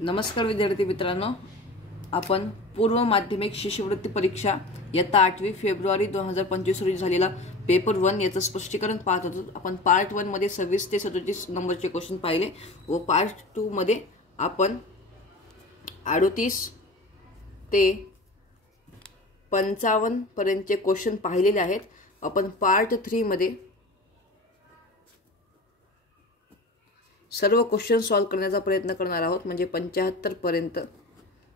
नमस्कार विद्यार्थी मित्रांनो, आपण पूर्व माध्यमिक शिष्यवृत्ती परीक्षा इयत्ता 8वी फेब्रुवारी 2025 रोजी झालेला पेपर 1 याचं स्पष्टीकरण पाहत होतो। आपण पार्ट 1 मध्ये 26 ते 37 नंबरचे क्वेश्चन पाहिले व पार्ट 2 मध्ये आपण 38 ते 55 पर्यंतचे क्वेश्चन पाहिलेले आहेत। आपण पार्ट 3 मध्ये सर्व क्वेश्चन सॉल्व करण्याचा प्रयत्न करणार आहोत, म्हणजे 75 पर्यंत।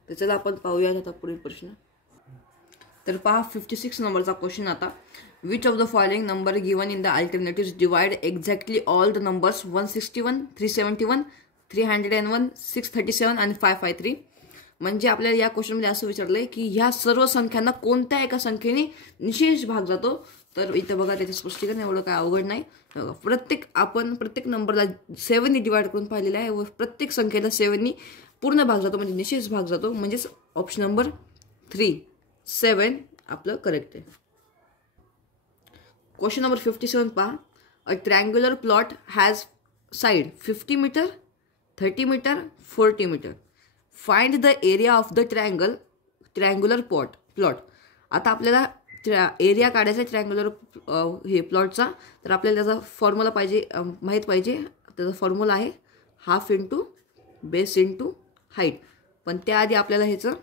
तर चला आपण पाहूया आता पुढील प्रश्न। तर पहा 56 नंबरचा क्वेश्चन आता, which of the following number given in the alternatives divide exactly all the numbers 161 371 301 637 आणि 553। म्हणजे आपल्याला या क्वेश्चन मध्ये असं विचारलंय की ह्या सर्व संख्यांना कोणत्या एका संख्येने निशेष भाग जातो। तर इथे बघा त्याचे स्पष्टीकरण एवढं काय अवघड नाही। प्रत्येक नंबरला 7 ने डिवाइड करून पाहिलेलं आहे व प्रत्येक संख्येला 7 ने पूर्ण भाग जातो, म्हणजे निशेष भाग जातो। म्हणजेच ऑप्शन नंबर 3 7 आपलं करेक्ट आहे। क्वेश्चन नंबर 57 पहा, a triangular plot has side 50 metre 30 metre 40 metre. Find the area of the triangular plot. आता आपल्याला एरिया काढायचा ट्रायंग्युलर हे प्लॉटचा। तर आपल्याला त्याचा फॉर्म्युला माहित पाहिजे। त्याचा फॉर्म्युला आहे half into base into height. पण त्याआधी आपल्याला ह्याचं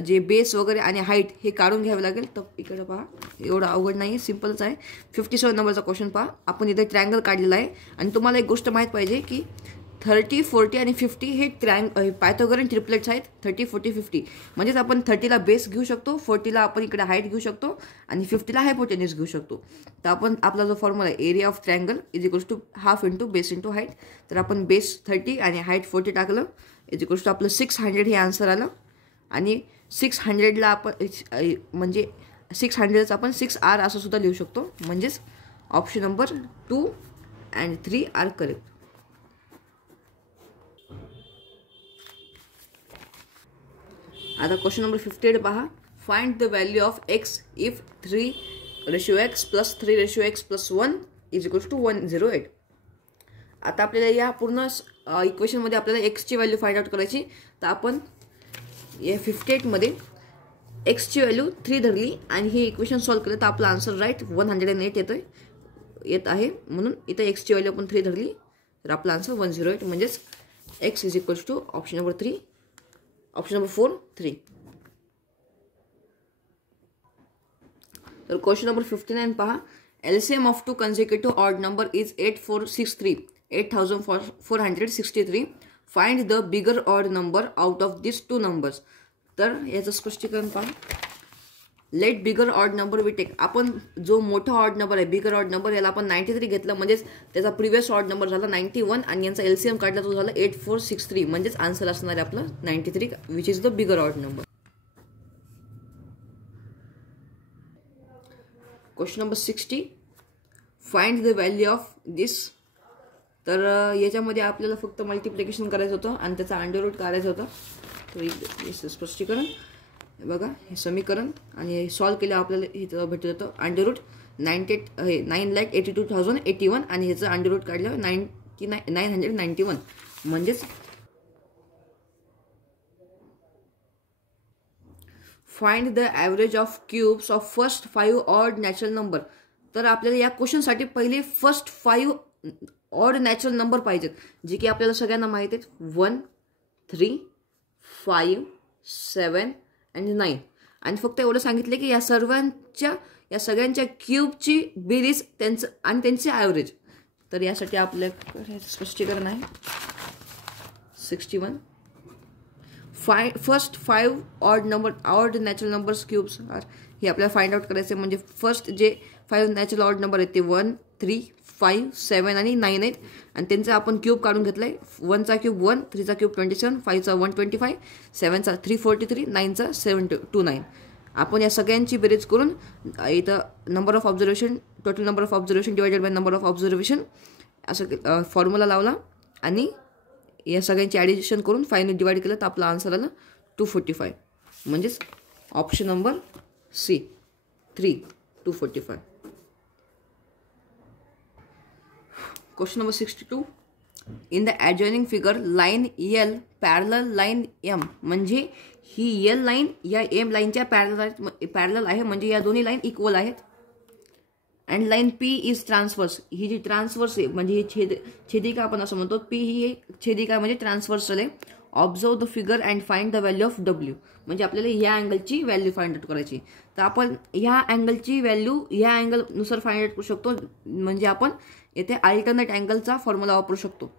जे बेस वगैरे आणि हाईट हे काढून घ्यावे लागेल। तर इकडे पहा, एवढं अवघड नाही, सिंपलच आहे। 57 नंबरचा क्वेश्चन पहा, आपण इथे ट्रायंगल काढलेला आहे आणि तुम्हाला एक गोष्ट माहित पाहिजे की 30 40 आणि 50 हे पायथागोरन ट्रिपलेट्स आहेत। 30 40 50 म्हणजेच आपण 30 ला बेस घेऊ शकतो, 40 ला आपण इकडे हाईट घेऊ शकतो आणि 50 ला हायपोटेन्यूस घेऊ शकतो। तर आपण आपला जो फॉर्म्युला आहे area of triangle is equals to half into base into height. तर आपण बेस 30 आणि हाईट 40 टाकलं, इज इक्वल्स टू आपलं 600 हे आन्सर आलं। आणि 600ला आपण म्हणजे 600च आपण 6R असं सुद्धा लिहू शकतो। म्हणजेच option number 2 and 3 are correct. आता क्वेश्चन नंबर 58 पहा, find the value of x if 3:x + 3:x + 1 is equals to 108। आता आपल्याला या पूर्ण इक्वेशन मध्ये आपल्याला x ची व्हॅल्यू फाइंड आउट करायची। तर आपण या 58 मध्ये x ची व्हॅल्यू 3 धरली आणि हे इक्वेशन सॉल्व केलं तर आपला आन्सर राईट 108 येत आहे। म्हणून इथे x ची व्हॅल्यू आपण 3 धरली तर आपला आन्सर 108। म्हणजेच x is equals to option number 3 option number 4 3। तर क्वेश्चन नंबर 59 पहा, LCM of 2 consecutive odd number is 8463 8463। Find the bigger odd number out of this 2 numbers. तर याचं स्पष्टीकरण पहा, let bigger odd number we take. आपण जो मोठा ऑड नंबर आहे बिगर ऑड नंबर याला आपण 93 घेतलं, म्हणजेच त्याचा प्रिव्हियस ऑड नंबर झाला 91 आणि यांचा एलसीएम काढला तो झाला 8463। म्हणजेच आन्सर असणार आहे आपलं 93 which is the bigger odd number. Question number 60, find the value of this. तर याच्यामध्ये आपल्याला फक्त मल्टिप्लिकेशन करायचं होतं आणि त्याचा अंडर रूट काढायचं होतं। तर स्पष्टीकरण बघा, हे समीकरण आणि सॉल्व केलं आपल्याला इथं भेटत होतं अंडर रूट 9,82,081 आणि ह्याचं अंडर रूट काढलं 991। म्हणजेच find the average of cubes of first 5 odd natural number. तर आपल्याला या क्वेश्चनसाठी पहिले फर्स्ट 5 ऑड नॅचरल नंबर पाहिजेत, जे की आपल्याला सगळ्यांना माहिती आहेत 1 3 5 7 आणि 9। आणि फक्त एवढं सांगितलं की या सगळ्यांच्या क्यूबची बेरीज त्यांचे ॲव्हरेज। तर यासाठी आपल्याकडे स्पष्टीकरण आहे 61 first 5 odd natural numbers cubes हे आपल्याला फाइंड आउट करायचे। म्हणजे फर्स्ट जे 5 नॅचरल ऑड नंबर आहेत ते 1 3 5 7 आणि 9 आहेत आणि त्यांचं आपण क्यूब काढून घेतलंय। 1 चा क्यूब 1, 3 चा क्यूब 27, 5 चा 125, 7 चा 343, 9 चा 729। आपण या सगळ्यांची बेरीज करून इथं number of observation, total number of observation divided by number of observation असं फॉर्म्युला लावला आणि या सगळ्यांची ॲडिशन करून फायनली डिवाइड केलं तर आपला आन्सर आलं 245। म्हणजेच option number C 3 245। Question number 62, in the adjoining figure line L parallel line M, म्हणजे ही एल लाईन या एम लाईनच्या पॅरलल आहे, म्हणजे या दोन्ही लाईन इक्वल आहेत. And line P is transverse, ही जी ट्रान्सवर्स आहे म्हणजे ही छेदिका आपण असं म्हणतो. पी ही छेदिका म्हणजे ट्रान्सवर्सल आहे. Observe the figure and find the value of W, म्हणजे आपल्याला ह्या अँगलची व्हॅल्यू फाइंड आउट करायची. तर आपण ह्या अँगलची व्हॅल्यू ह्या अँगलनुसार फाइंड आउट करू शकतो, म्हणजे आपण येथे अल्टरनेट अँगलचा फॉर्म्युला वापरू शकतो.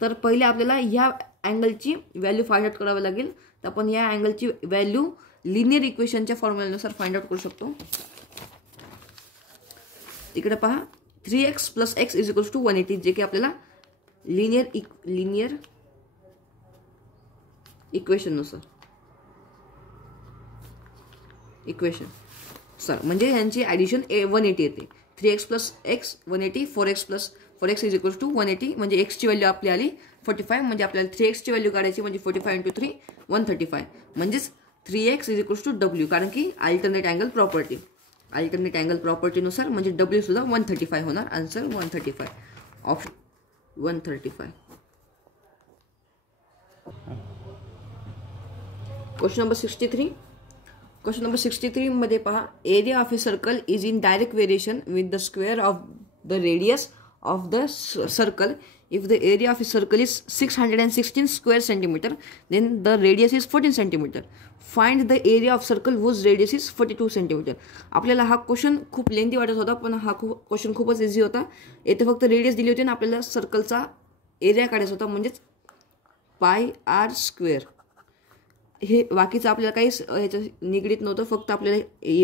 तर पहिले आपल्याला ह्या अँगलची व्हॅल्यू फाइंड आउट करावी लागेल. तर आपण या अँगलची व्हॅल्यू लिनियर इक्वेशनच्या फॉर्म्युल्यानुसार फाइंड आउट करू शकतो. इकडे पहा 3x + x = 180, जे की आपल्याला लिनियर इक्वेशन सर म्हणजे यांची ॲडिशन 180 येते. 3x + x 180, 4x = 180, म्हणजे x ची व्हॅल्यू आपली आली 45, म्हणजे आपल्याला 3x ची व्हॅल्यू काढायची, म्हणजे 45 × 3 135, म्हणजेच 3x = w, कारण की अल्टरनेट अँगल प्रॉपर्टीनुसार म्हणजे w सुद्धा 135 होणार. Answer 135, option 135. क्वेश्चन नंबर 63 मध्ये पहा, area of a circle is in direct variation with the square of the radius of the circle. If the area of a circle is 616 square centimeter, then the radius is 14 centimeter. Find the area of circle whose radius is 42 centimeter. आपल्याला हा question खूप lengthy वाटत होता, पण हा question खूपच easy होता. येथे फक्त रेडियस दिली होती आणि आपल्याला सर्कलचा एरिया काढायचा होता, म्हणजेच πr². हे बाकीचं आपल्याला काहीच ह्याचं निगडीत नव्हतं, फक्त आपल्याला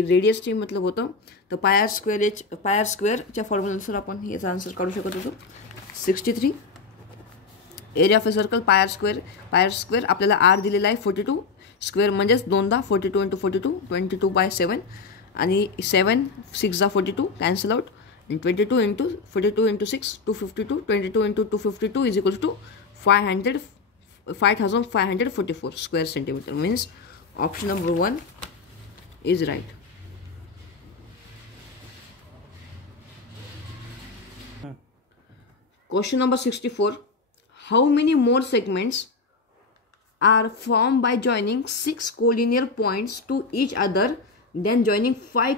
रेडियसची मतलब होतं. तर πr²च्या फॉर्म्युलानुसार आपण याचा आन्सर काढू शकत होतो. 63 area of a circle πr² आपल्याला r दिलेला आहे 42, स्क्वेअर म्हणजेच 2दा 42 × 42 22/7, आणि 7 6 42 cancel out, 22 × 42 × 6 252, 22 × 252 = 5544 square centimeter. Means option number 1 is right. Question number 64. How many more segments are formed by joining 6 collinear points to each other than joining 5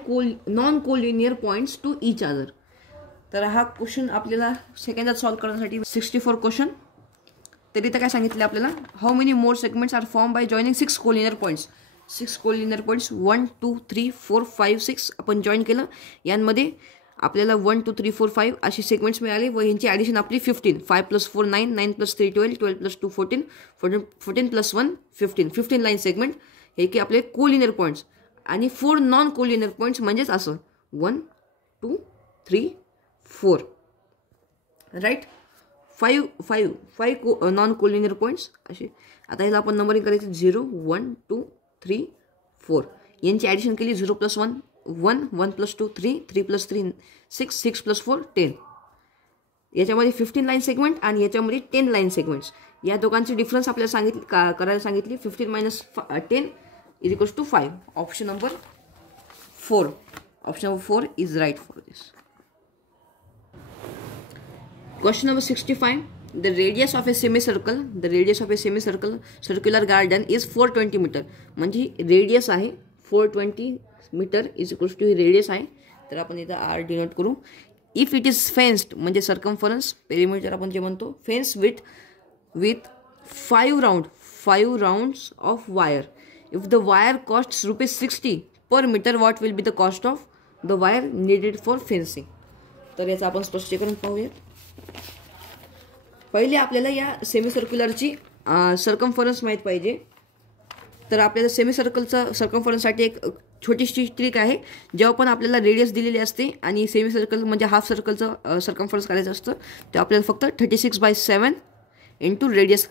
non-collinear points to each other? तर हा question आपल्याला सेकंदात solve करण्यासाठी 64 question. तर इथं काय सांगितलं आपल्याला, how many more segments are form by joining 6 collinear points. 6 collinear points 1 2 3 4 5 6 आपण जॉईन केलं. यांमध्ये आपल्याला 1 2 3 4 5 अशी सेगमेंट्स मिळाले, व यांची ॲडिशन आपली 15. 5 + 4 9, 9 + 3 12, 12 + 2 14, 14 + 1 15, 15 लाईन सेगमेंट हे की आपले कोलिनियर पॉईंट्स. आणि 4 नॉन कोलिनियर पॉईंट्स म्हणजेच असं 1 2 3 4, राईट. 5 नॉन कोलिनियर पॉईंट्स असे. आता ह्याला आपण नंबरिंग करायचं 0 1 2 3 4. यांची ॲडिशन केली 0 + 1 1, 1 + 2 3, 3 + 3 6, 6 + 4 10. याच्यामध्ये 15 लाईन सेगमेंट आणि याच्यामध्ये 10 लाईन सेगमेंट्स. या दोघांची डिफरन्स आपल्याला करायला सांगितली. 15 - 10 = 5. Option number 4 is right for this. Question number 65. The radius of a semicircle circular garden is 420 meter. म्हणजे रेडियस आहे 420 मीटर = रेडियस आहे. तर आपण इथं r डिनोट करू. इफ इट इज फेन्स्ड म्हणजे सर्कम्फरन्स, पेरिमीटर आपण जे म्हणतो, fence with 5 rounds of wire. If the wire costs ₹60 per meter, what will be the cost of the wire needed for fencing? तर याचं आपण स्पष्टीकरण पाहूया. पहिले आपल्याला या सेमी सर्क्युलरची सर्कम्फरन्स माहीत पाहिजे. तर आपल्याला सेमी सर्कम्फरन्ससाठी एक छोटीशी ट्रिक आहे. जेव्हा पण आपल्याला रेडियस दिलेली असते आणि सेमी सर्कल म्हणजे हाफ सर्कलचं सर्कम्फरन्स करायचं असतं, तेव्हा आपल्याला फक्त 36/7 × रेडियस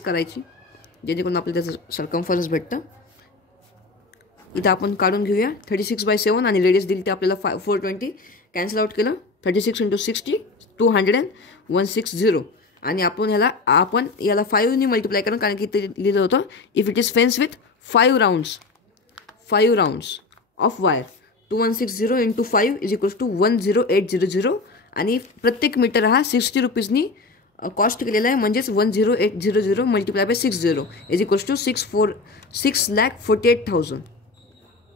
करायची, जेणेकरून आपल्याला त्याचं सर्कम्फरन्स भेटतं. इथं आपण काढून घेऊया 36/7 आणि रेडियस दिली ते आपल्याला 420, कॅन्सल आउट केलं 36 × 60 200 160. आणि आपण याला 5 ने मल्टिप्लाय करून, कारण की ते लिहिलं होतं if it is fence with 5 rounds of wire 2160 × 5 = 10800. आणि प्रत्येक मीटर हा 60 रुपीजनी कॉस्ट केलेलं आहे, म्हणजेच 10800 multiply by 60 is equals to 6,48,000.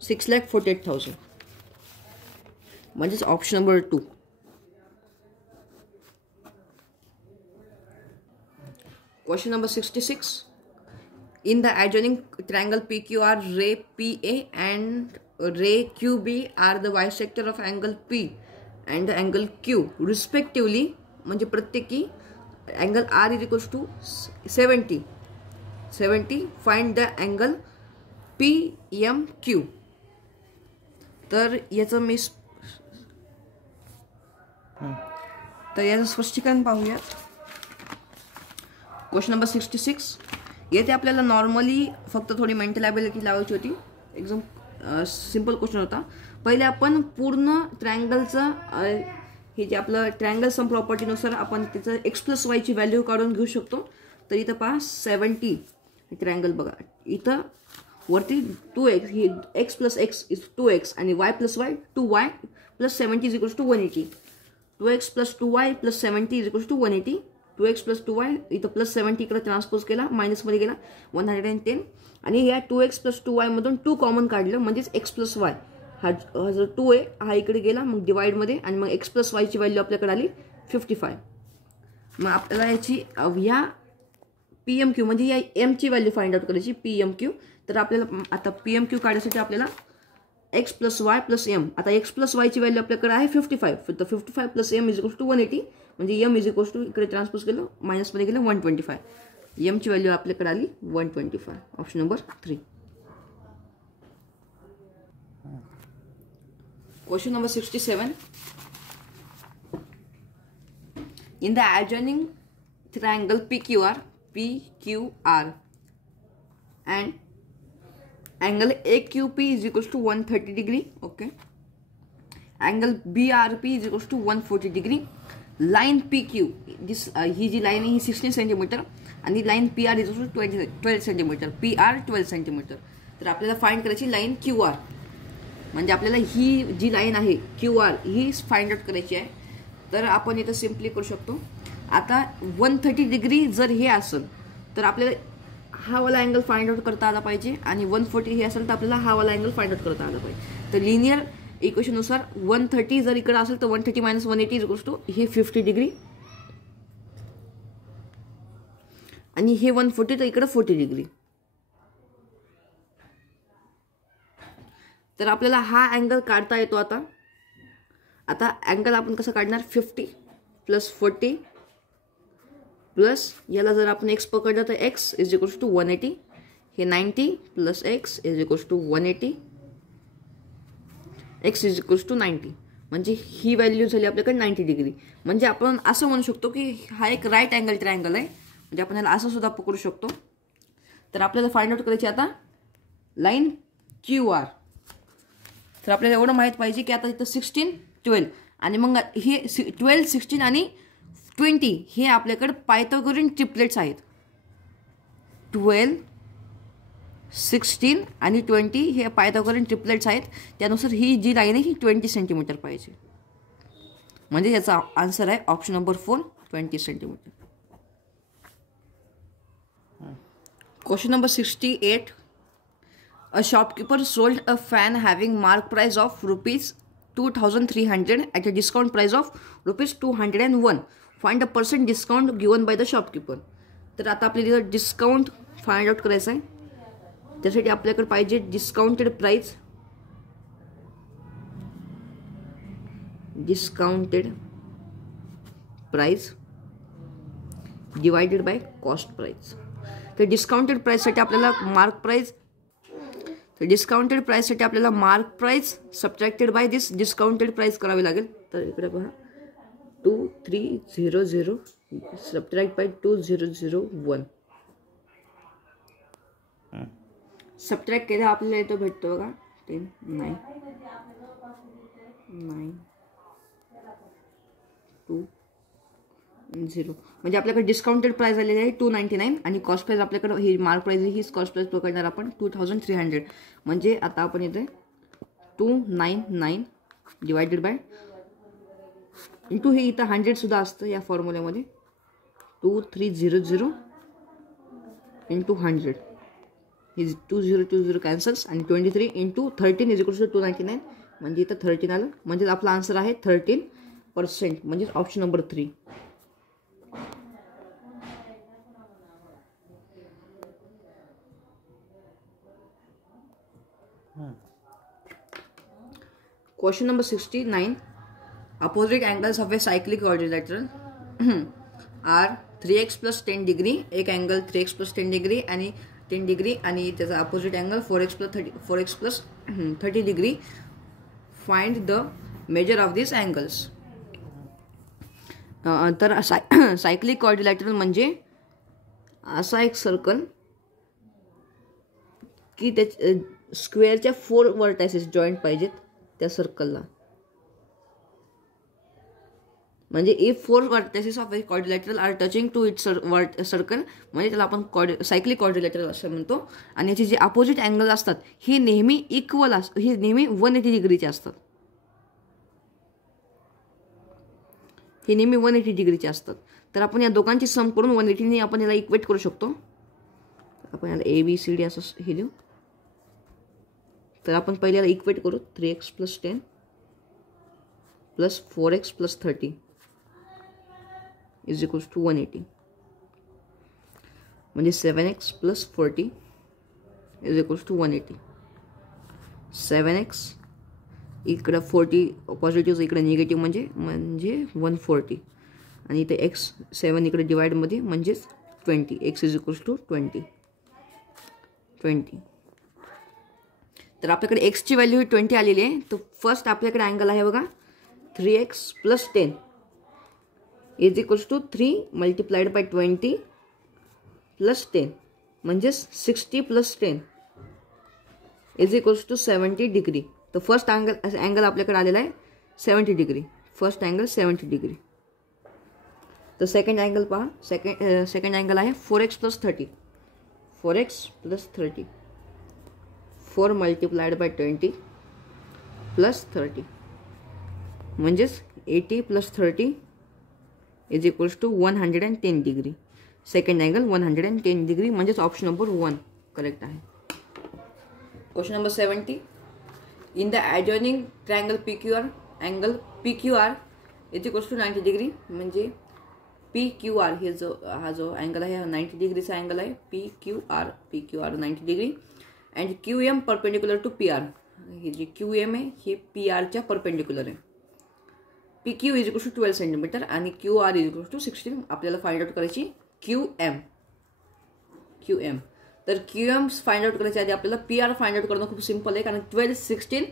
6,48,000 म्हणजेच option number 2. Question number 66. In the adjoining triangle PQR, ray PA and ray QB are the bisector of angle P and the angle Q respectively. म्हणजे प्रत्येकी angle R is equals to 70. Find the angle PMQ. तर याचं स्पष्टीकरण पाहूयात. Question number 66. येथे आपल्याला normally फक्त थोडी मेंटल ॲबिलिटी लावायची होती. एकदम सिंपल क्वेश्चन होता. पहिले आपण पूर्ण ट्रायंगलचं हे जे आपलं ट्रायंगल सम प्रॉपर्टीनुसार आपण त्याचं x+y ची व्हॅल्यू काढून घेऊ शकतो. तर इथं पहा 70 ट्रायंगल बघा, इथं वरती 2x, he x + x is 2x आणि y + y 2y + 70 is equals to 180. 2x + 2y + 70 is equals to 180. 2x + 2y इथं +70 इकडे ट्रान्सपोज केला, मायनसमध्ये गेला 110. आणि या 2x + 2y मधून 2 कॉमन काढलं, म्हणजेच x + y हा जो 2 आहे हा इकडे गेला, मग डिवाइडमध्ये, आणि मग x + y ची व्हॅल्यू आपल्याकडे आली 55. मग आपल्याला याची ह्या PMQ म्हणजे या m ची व्हॅल्यू फाइंड आउट करायची, PMQ. तर आपल्याला आता PMQ काढण्यासाठी आपल्याला x + y + m. आता x + y ची व्हॅल्यू आपल्याकडे आहे 55. तर 55 + m इज इक्वल्स टू 180. म्हणजे m इज इक्वल्स टू इकडे ट्रान्सपोज केलं, मायनसमध्ये गेलं 125. m ची व्हॅल्यू आपल्याकडे आली 125. Option number 3. Question number 67. In the adjoining triangle PQR and angle AQP is equals to 130 degree. Okay. Angle BRP is equals to 140 degree. Line PQ, this ही जी line है ही 16 सेंटीमीटर आणि line PR is equals to 12 centimetre. PR 12 centimetre. तर आपल्याला find करायची line QR. म्हणजे आपल्याला ही जी लाइन आहे QR ही फाइंड आउट करायची आहे. तर आपण इथं सिम्पली करू शकतो. आता 130 डिग्री जर हे असेल तर आपल्याला हा वाला अँगल फाइंड आउट करता आला पाहिजे, आणि 140 हे असेल तर आपल्याला हा वाला अँगल फाइंड आउट करता आला पाहिजे. तर लिनियर इक्वेशननुसार 130 जर इकडे असेल तर 130 - 180 इक्वल्स टू हे 50 डिग्री, आणि हे 140 तर इकडे 40 डिग्री. तर आपल्याला हा अँगल काढता येतो. आता अँगल आपण कसं काढणार, 50 + 40 प्लस याला जर आपण x पकडलं तर x इज इक्वल्स टू 180. हे 90 + x is equals to 180. x is equals to 90. म्हणजे ही व्हॅल्यू झाली आपल्याकडे 90 डिग्री. म्हणजे आपण असं म्हणू शकतो की हा एक राईट अँगल ट्रायंगल आहे. म्हणजे आपण याला असं सुद्धा पकडू शकतो. तर आपल्याला फाइंड आउट करायची आता लाईन QR. तर आपल्याला एवढं माहीत पाहिजे की आता इथं 16 12 आणि मग हे 12 16 आणि 20 हे आपल्याकडे पायथागोरियन ट्रिपलेट्स आहेत. 12 16 आणि 20 हे पायथागोरियन ट्रिपलेट्स आहेत. त्यानुसार ही जी लाईन आहे ही 20 सेंटीमीटर पाहिजे. म्हणजे याचा आन्सर आहे option number 4 20 centimetre. Question number 68. A shopkeeper sold a fan having mark price of ₹2,300 at a discount price of ₹201. Find the % discount given by the shopkeeper. तर आता आपल्याला डिस्काउंट फाइंड आउट करायचं आहे. त्यासाठी आपल्याकडे पाहिजे discounted price. Discounted price divided by cost price. तर discounted प्राइससाठी आपल्याला मार्क प्राइस, तर डिस्काउंटेड प्राइससाठी आपल्याला mark price सबट्रॅक्टेड by this discounted price करावी लागेल. तर इकडे पहा 2300 सबट्रॅक्ट बाय 2001. सबट्रॅक्ट केला आपल्याला इथं भेटतो बघा 10 9 9 2 0. म्हणजे आपल्याकडे डिस्काउंटेड प्राइस आलेली आहे 299 आणि कॉस्ट प्राइस आपल्याकडे ही मार्क प्राइस ही कॉस्ट प्राइस पकडणार आपण 2300. म्हणजे आता आपण इथे 299 डिवायडेड बाय इंटू हे इथं 100 सुद्धा असतं या फॉर्म्युल्यामध्ये 2300 into 100 is 2020 कॅन्सल्स आणि 23 into 13 इज इक्वल्स टू 299 म्हणजे इथं 13 आलं म्हणजे आपला आन्सर आहे 13% म्हणजे option number 3. Question number 69. Opposite angles of a cyclic quadrilateral are 3x plus 10 degree. एक अँगल 3x plus 10 degree आणि 10 degree आणि त्याचा opposite angle 4x plus 30 degree. Find the measure of these angles. तर cyclic quadrilateral म्हणजे असा एक circle की त्या स्क्वेअरच्या 4 वर्टायसेस जॉईंट पाहिजेत त्या सर्कलला. म्हणजे if 4 vertices of a quadrilateral are touching to it circle म्हणजे त्याला आपण सायक्लिक क्वाड्रिलॅटरल असं म्हणतो. आणि याचे जे अपोजिट अँगल असतात हे नेहमी इक्वल हे नेहमी 180 डिग्रीचे असतात. हे नेहमी 180 डिग्रीचे असतात. तर आपण या दोघांची सम करून 180ने आपण याला इक्वेट करू शकतो. आपण याला ABCD असं हे लिहू. तर आपण पहिले याला इक्वेट करू. 3x plus 10 plus 4x plus 30 is equals to 180 म्हणजे 7x plus 40 is equals to 180. 7x इकडे 40 पॉझिटिव्ह इकडे निगेटिव्ह म्हणजे 140 आणि इथे x 7 इकडे डिवाइडमध्ये म्हणजेच 20. x is equals to 20. तर आपल्याकडे x ची व्हॅल्यू 20 आलेली आहे. तर फर्स्ट आपल्याकडे अँगल आहे बघा 3x plus 10 is equals to 3 multiplied by 20 plus 10 म्हणजेच 60 plus 10 is equals to 70 degree. तर फर्स्ट अँगल आपल्याकडे आलेला आहे 70 डिग्री. First angle 70 degree. तर सेकंड अँगल पहा. सेकंड अँगल आहे 4x plus 30. 4x plus 30 4 multiplied by 20 plus 30 म्हणजेच 80 plus 30 is equals to 110 degree. Second angle 110 degree म्हणजेच ऑप्शन नंबर 1 करेक्ट आहे. Question number 70. In the adjoining triangle PQR angle PQR is equals to 90 degree म्हणजे PQR हे हा जो angle आहे हा 90 डिग्रीचा अँगल आहे. PQR 90 degree and QM perpendicular to PR. हे जे QM आहे हे PRच्या परपेंडिक्युलर आहे. PQ is equals to 12 centimetre आणि QR इज इक्वल्स टू 16. आपल्याला फाइंड आउट करायची QM. तर QM फाइंड आउट करायच्या आधी आपल्याला PR फाइंड आउट करणं खूप सिंपल आहे कारण 12, 16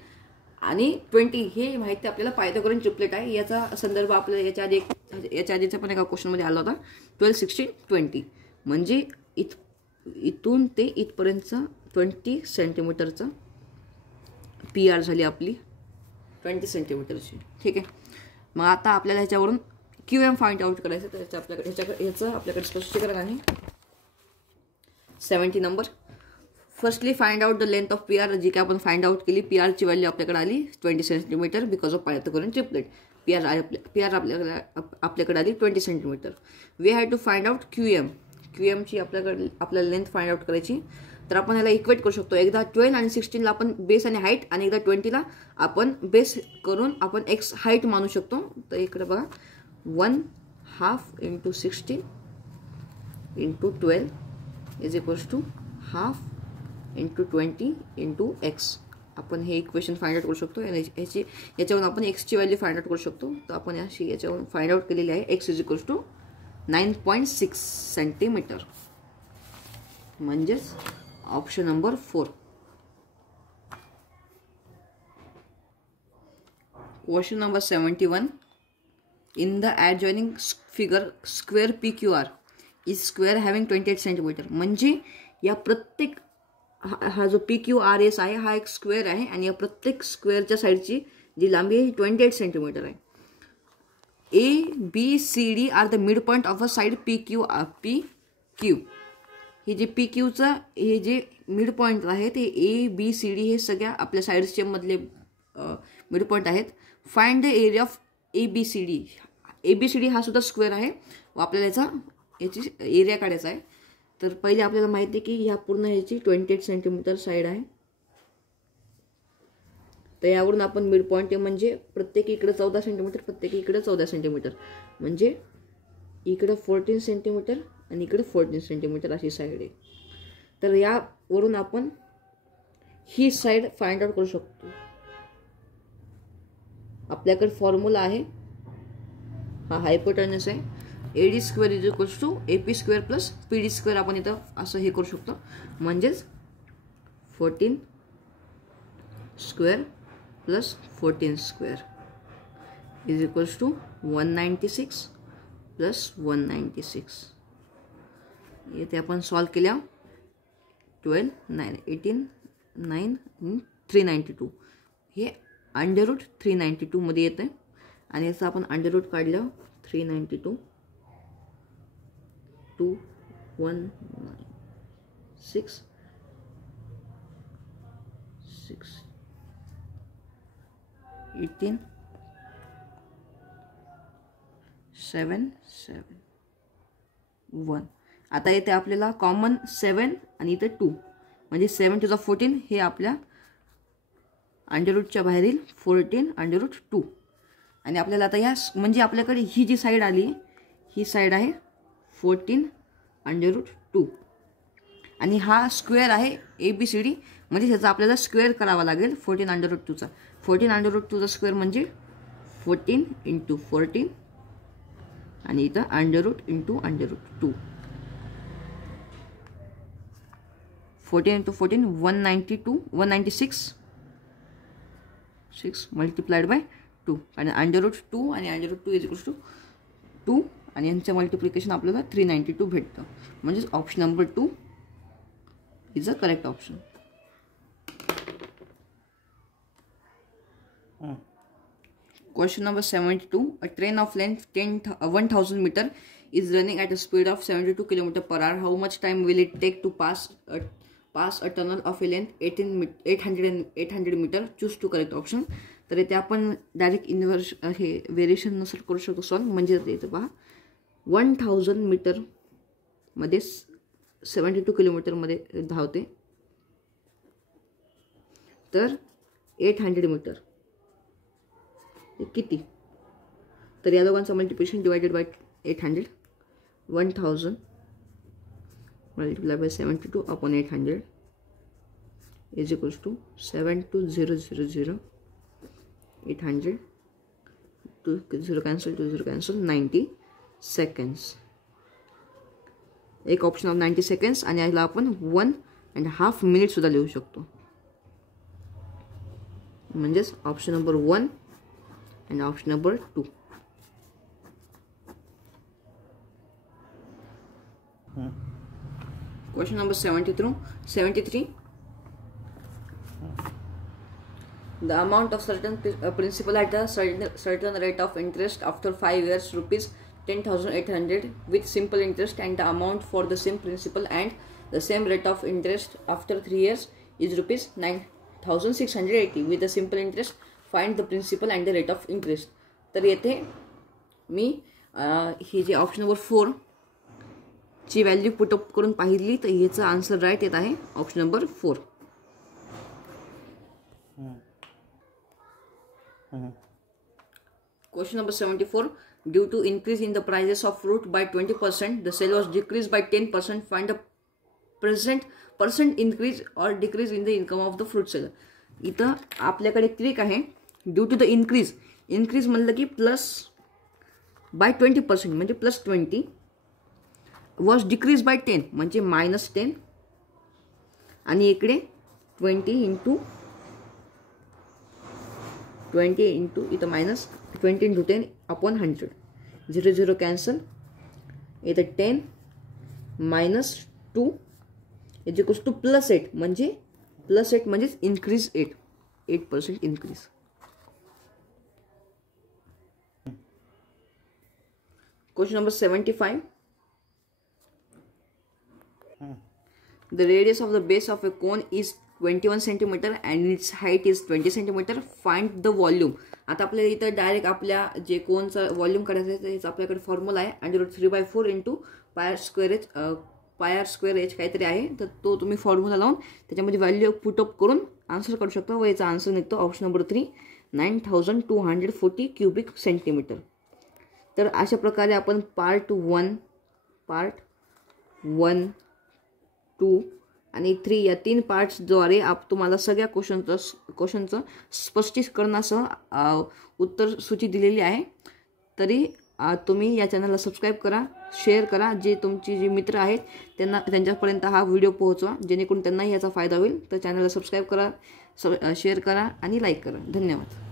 आणि 20 हे माहिती आपल्याला पायथागोरस ट्रिपलेट आहे. याचा संदर्भ आपल्याला याच्या आधीचा पण एका क्वेश्चनमध्ये आला होता. 12, 16, 20 म्हणजे इथून ते इथपर्यंतचं 20 सेंटीमीटरचं PR झाली आपली 20 सेंटीमीटरची. ठीक आहे. मग आता आपल्याला ह्याच्यावरून QM फाइंड आउट करायचं. तर ह्याचं आपल्याकडे स्पष्टीकरण आहे. 70 number. Firstly find out the length of PR. जी काय आपण फाइंड आउट केली PR ची व्हॅल्यू आपल्याकडे आली 20 centimetre because of Pythagoras triplet. PR आपल्याकडे आली 20 centimetre. We have to find out QM ची आपल्याला लेंथ फाइंड आउट करायची. तर आपण याला इक्वेट करू शकतो. एकदा 12 आणि 16ला आपण बेस आणि हाईट आणि एकदा 20ला आपण बेस करून आपण x हाईट मानू शकतो. तर इकडे बघा 1/2 into 16 into 12 is equals to 1/2 into 20 into x. आपण हे इक्वेशन फाइंड आउट करू शकतो. याच्यावरून आपण x ची व्हॅल्यू फाइंड आउट करू शकतो. तर आपण याच्यावरून फाइंड आउट केलेली आहे x is equals to 9.6 centimetre म्हणजेच option number 4. Question number 71. In the adjoining figure square PQR is square having 28 centimetre. म्हणजे या प्रत्येक हा जो PQRS आहे हा एक स्क्वेअर आहे आणि या प्रत्येक स्क्वेअरच्या साईडची जी लांबी आहे 28 सेंटीमीटर आहे. ABCD are the mid point of a side PQ. हे जे PQचं हे जे मिड पॉईंट आहे ते ABCD हे सगळ्या आपल्या साईड्सचे मधले मिड पॉईंट आहेत. Find the area of ABCD. ABCD हा सुद्धा स्क्वेअर आहे व आपल्याला याची एरिया काढायचा आहे. तर पहिले आपल्याला माहिती आहे की ह्या पूर्ण ह्याची 28 सेंटीमीटर साईड आहे. तर यावरून आपण मिड पॉईंट आहे म्हणजे प्रत्येक इकडे 14 सेंटीमीटर, प्रत्येक इकडे 14 सेंटीमीटर, म्हणजे इकडे 14 सेंटीमीटर आणि इकडे 14 सेंटीमीटर अशी साईड आहे. तर यावरून आपण ही साईड फाइंड आउट करू शकतो. आपल्याकडे फॉर्म्युला आहे, हा हायपोटेन्यूस आहे, AD square is equals to AP square plus PD square. आपण इथं असं हे करू शकतो, म्हणजेच 14 square plus 14 square is equals to 196 plus 196. येथे आपण सॉल्व केल्या 12 9 18 9 392. हे अंडर रूट 392 मध्ये येतं आहे आणि याचं आपण अंडर रूट काढलं 392 2 1 6 6 18 7 7 1. आता येथे आपल्याला कॉमन 7 आणि इथे 2 म्हणजे 7 to the 14 हे आपल्या अंडर रूटच्या बाहेरील 14 अंडर रूट 2. आणि आपल्याला आता या म्हणजे आपल्याकडे ही जी साईड आली ही साईड आहे 14 अंडर रूट 2 आणि हा स्क्वेअर आहे ABCD, म्हणजे ह्याचा आपल्याला स्क्वेअर करावा लागेल 14 अंडर रूट 2चा. 14 अंडर रूट 2चा स्क्वेअर म्हणजे 14 इंटू 14 आणि इथं under root into under root 2. 14 into 14 196 6 multiplied by 2 आणि अंडर रूट 2 आणि under root 2 is equals to 2 आणि यांचं मल्टिप्लिकेशन आपल्याला 392 भेटतं. म्हणजेच option number 2 is a correct option. Question number 72. A train of length 1000 meter is running at a speed of 72 km per hour. How much time will it take to pass a tunnel of a length 800 meter? Choose to correct option. तर इथे आपण direct inverse हे variation नुसार करू शकतो solve. म्हणजे इथे पहा 1000 मीटर मध्ये 72 किलोमीटर मध्ये धावते, तर 800 मीटर किती? तर या दोघांचं multiplication divided by 800. 1000 multiply by 72 upon 800 is equals to 72000 800 2 0 cancel 2 0 cancel 90 seconds. एक ऑप्शन ऑफ 90 सेकंड्स आणि याला आपण 1.5 मिनिट सुद्धा लिहू शकतो. म्हणजेच option number 1 and option number 2. Question number 73. The amount of certain principal at a certain rate of interest after 5 years rupees 10,800 with simple interest, and the amount for the same principal and the same rate of interest after 3 years is rupees 9,680 with the simple interest. Find the principal and the rate of interest. तर येथे मी ही जे option number 4 ची value put up करून पाहिली तर ह्याचं answer right येत आहे option number 4. Question number 74. Due to increase in the prices of fruit by 20%, the sale was decrease by 10%. Find the percent increase और decrease in the income of the fruit seller. इथं आपल्याकडे trick आहे. Due to the increase म्हणलं की plus by 20% म्हणजे plus 20, was decrease by 10 म्हणजे minus 10 आणि इकडे 20 इंटू इथं मायनस 20 इंटू 10 अपॉन 100. 0 0 कॅन्सल. इथं 10 minus 2 is equals two plus 8 म्हणजे प्लस 8 म्हणजेच increase 8% increase. Question number 75. The radius of the base of a cone is 21 centimeter and its height is 20 centimeter. Find the volume. आता आपल्याला इथं direct आपल्या जे कोनचा volume काढायचं आहे त्याचा आपल्याकडे फॉर्म्युला आहे अंडर रूट 3/4 इंटू पायर स्क्वेअर एच काहीतरी आहे, तर तो तुम्ही फॉर्म्युला लावून त्याच्यामध्ये व्हॅल्यू पुटअप करून आन्सर काढू शकता व याचा आन्सर निघतो ऑप्शन नंबर 3 9240 क्युबिक सेंटीमीटर. तर अशा प्रकारे आपण पार्ट 1, 2 आणि 3 या 3 पार्ट्सद्वारे तुम्हाला सगळ्या क्वेश्चनचं स्पष्टीकरणासह उत्तर सूची दिलेली आहे. तरी तुम्ही या चॅनलला सबस्क्राईब करा, शेअर करा, जे तुमचे जे मित्र आहेत त्यांच्यापर्यंत हा व्हिडिओ पोहोचवा, जेणेकरून त्यांनाही याचा फायदा होईल. तर चॅनलला सबस्क्राईब करा, शेअर करा आणि लाईक करा. धन्यवाद.